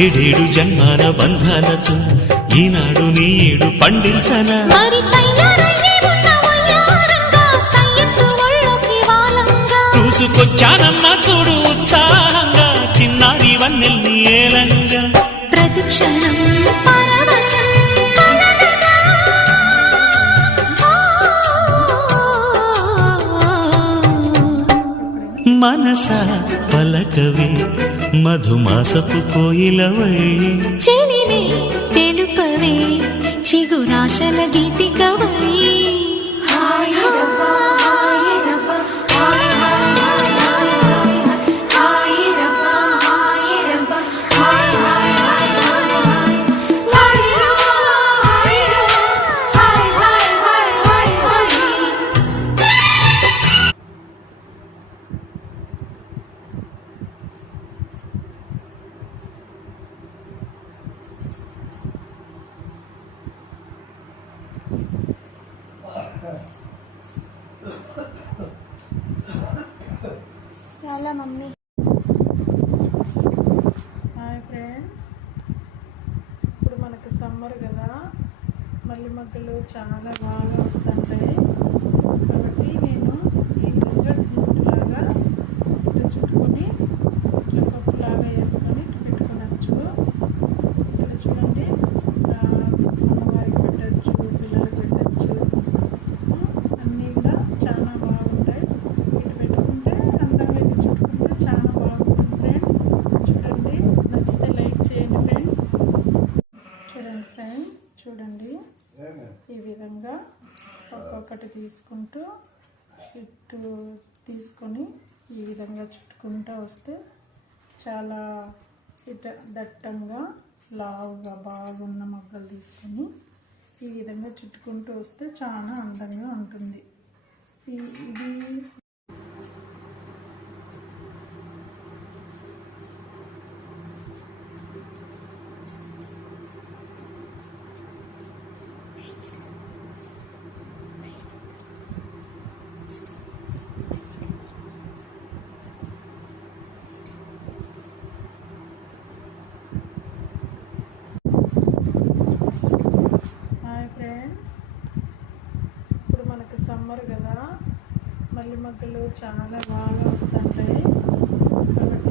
ఏడేడు జన్మాల బంధాలతో ఈనాడు నీడు పండించనా చూసుకొచ్చానమ్మా చూడు ఉత్సాహంగా చిన్నారి వన్నెల్ని ఏలంగా ప్రతిక్షణం మనసా పలకవే మధుమాసపు కోయిలవై చెలివే తెలుపవే చిగురాశల గీతికవై మమ్మీ. హాయ్ ఫ్రెండ్స్, ఇప్పుడు మనకి సమ్మర్ కదా, మల్లి మొగ్గలు చాలా బాగా వస్తుంటాయి. కాబట్టి నేను ఈ విధంగా లాగా ఇట్లా చుట్టుకొని ఇట్లా పప్పులాగా వేసుకొని పెట్టుకోవచ్చు. ఇక్కడ చూడండి, అమ్మవారికి పెట్టచ్చు, పిల్లలకు పెట్టచ్చు, అన్నీ కూడా చాలా బాగుంటాయి. ఇటు పెట్టుకుంటే అందంగా చుట్టుకుంటే చాలా బాగుంటుంది ఫ్రెండ్స్. చూడండి, నచ్చితే లైక్ చేయండి ఫ్రెండ్స్. చూడండి ఫ్రెండ్స్, చూడండి ఈ విధంగా ఒక్కొక్కటి తీసుకుంటూ ఇటు తీసుకొని ఈ విధంగా చుట్టుకుంటూ వస్తే చాలా దట్టంగా లావుగా బాగున్న మొగ్గలు తీసుకొని ఈ విధంగా చుట్టుకుంటూ వస్తే చాలా అందంగా ఉంటుంది. ఇది సమ్మర్ కదా, మల్లి మొగ్గలు చాలా బాగా వస్తుంటాయి. కాబట్టి